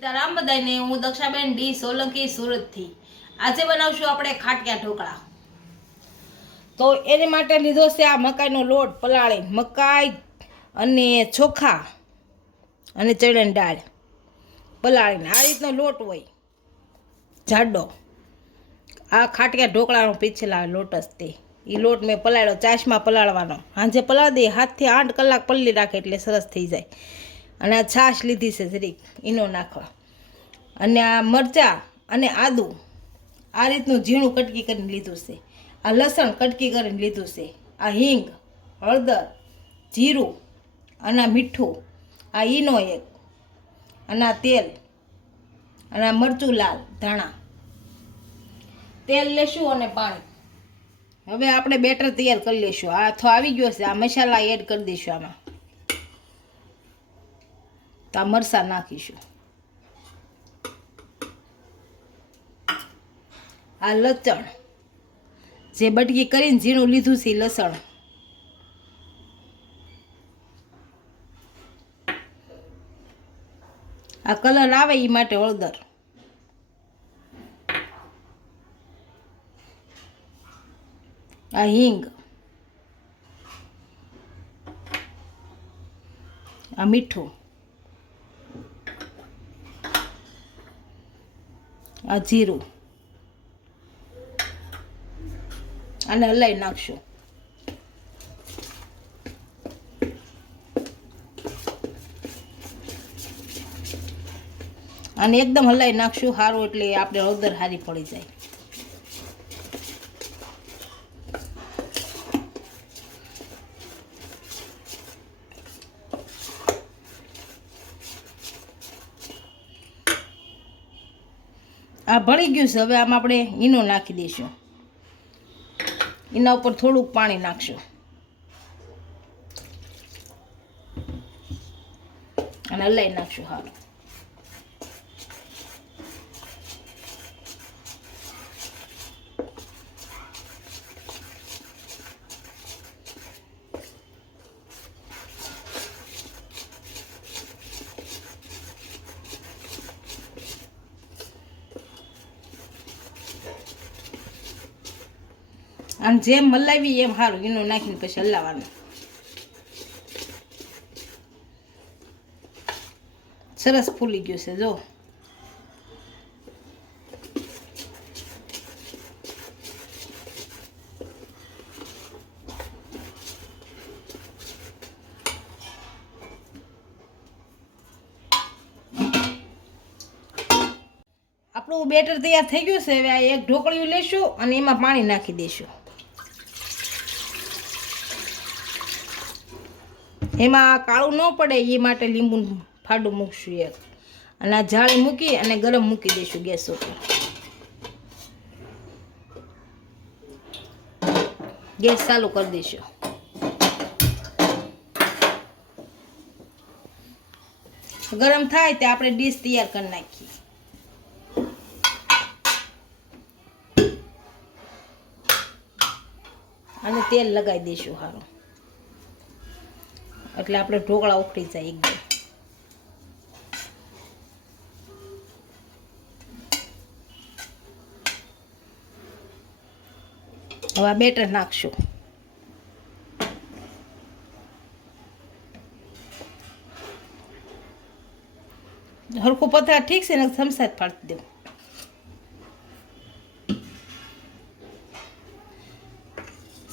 સીતારામ બધાને હું દક્ષાબેન ડી સોલંકી સુરતથી. આજે બનાવશું આપણે ખાટક્યા ઢોકળા. તો એની માટે લીધો છે આ મકાઈનો લોટ, પલાળી, મકાઈ અને ચોખા અને ચણાની દાળ. પલાળીને આ રીતનો લોટ હોય. જાડો. આ ખાટક્યા ઢોકળાનો પીછેલા લોટ જ તે. એ લોટ મેં પલાળ્યો, ચાશમાં પલાળવાનો. સાંજે પલાળી દઈએ, હાથથી આઠ કલાક પલળી રાખે એટલે સરસ થઈ જાય. અને આ છાશ લીધી છે જરીક, ઈનો નાખવા. અને આ મરચાં અને આદુ, આ રીતનું ઝીણું કટકી કરીને લીધું છે. આ લસણ કટકી કરીને લીધું છે. આ હિંગ, હળદર, જીરું અને મીઠું. આ ઈનો એક. અને આ તેલ. અને આ મરચું લાલ ધાણા. તેલ લેશું અને પાણી. હવે આપણે બેટર તૈયાર કરી લઈશું આ તો આવી ગયો છે. આ મસાલા એડ કરી દઈશું આમાં. તો આ મરચાં નાખીશું. આ લસણ. જે બટકી કરીને ઝીણું લીધું છે લસણ. આ કલર આવે એ માટે હળદર. આ હિંગ. આ મીઠું. આ જીરું અને હલાવી નાખશું. અને એકદમ હલાવી નાખશું સારું એટલે આપણે હળદર સારી પડી જાય. ભળી ગયું છે. હવે આમાં આપણે ઈનો નાખી દઈશું. એના ઉપર થોડુંક પાણી નાખશું. અને હલાવી નાખશું, હારું. આમ જેમ મલાવી એમ સારું ઈનો નાખીને પછી હલાવવાનું. સરસ ફૂલી ગયું છે, જો. આપણું બેટર તૈયાર થઈ ગયું છે, હવે આ એક ઢોકળીયું લેશું અને એમાં પાણી નાખી દઈશું. એમાં કાળું ન પડે એ માટે લીંબુ ફાડું મૂકશું એક. અને આ જાળી મૂકી અને ગરમ મૂકી દઈશું ગેસ ઉપર. ગેસ ચાલુ કરી દઈશું. ગરમ થાય તે આપણે ડીશ તૈયાર કરી નાખીએ. અને તેલ લગાવી દઈશું સારું એટલે આપણે ઢોકળા ઉખડી જાય એકદમ હવે બેટર નાખશું. હરખું પથરા ઠીક છે ને સમસાદ પાડી દેવું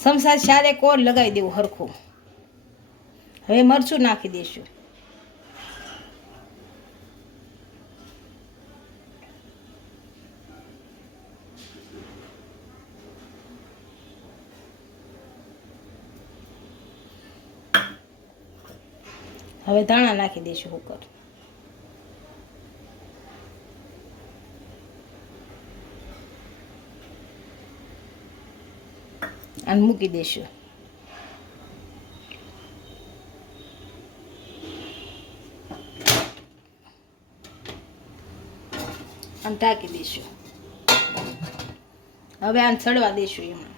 સમસાદ સારે કોર લગાવી દેવું હરખું. હવે મરચું નાખી દઈશું. હવે ધાણા નાખી દઈશું કુકર અને મૂકી દઈશું. અને ઢાંકી દઈશું. હવે આને ચડવા દઈશું એમાં.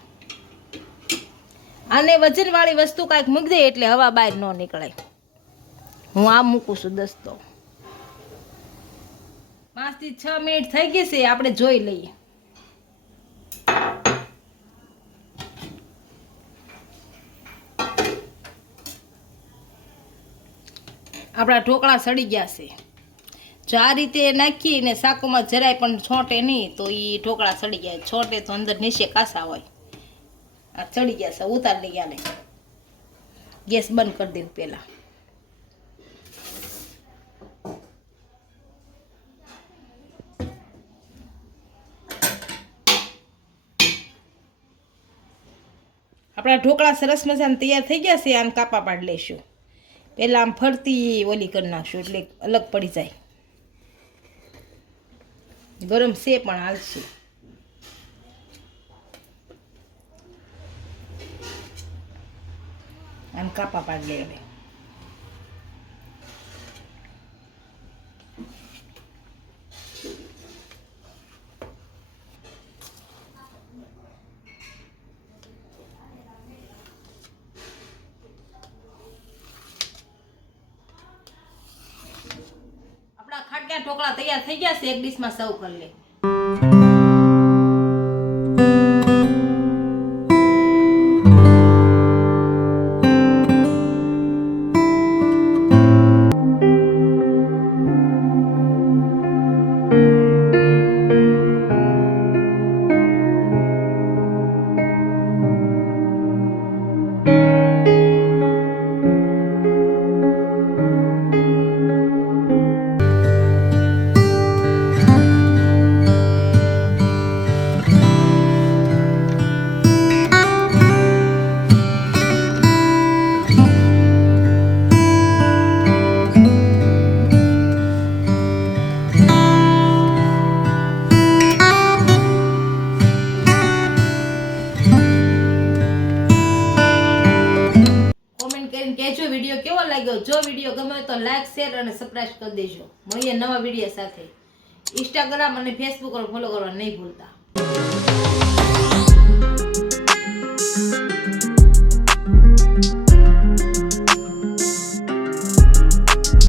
આને વજનવાળી વસ્તુ કાંઈક મૂકી દે એટલે હવા બહાર ન નીકળે. હું આમ મૂકું છું દસ્તો. પાંચથી છ મિનિટ થઈ ગઈ છે, આપણે જોઈ લઈએ. આપણા ઢોકળા સડી ગયા છે. જો આ રીતે નાખીને શાકોમાં જરાય પણ છોંટે નહીં, તો એ ઢોકળા સડી જાય. છોંટે તો અંદર નીચે કાસા હોય. આ ચડી ગયા છે, ઉતાર લઈ ગયા ને ગેસ બંધ કરી દે પહેલાં. આપણા ઢોકળા સરસ મજાના તૈયાર થઈ ગયા છે આમ કાપા પાડી લઈશું પહેલાં આમ ફરતી ઓલી કરી નાખશું, એટલે અલગ પડી જાય. ગરમ છે પણ હાલશે આમ કાપા પાડી લે હવે ખાટક્યા ઢોકળા તૈયાર થઈ ગયા છે એક ડીશમાં સર્વ કરી લે. જો વીડિયો ગમે તો લાઈક શેર અને સબસ્ક્રાઈબ કરી દેજો. મળીએ નવા વીડિયો સાથે. ઇન્સ્ટાગ્રામ અને ફેસબુક પર ફોલો કરવા નહીં ભૂલતા.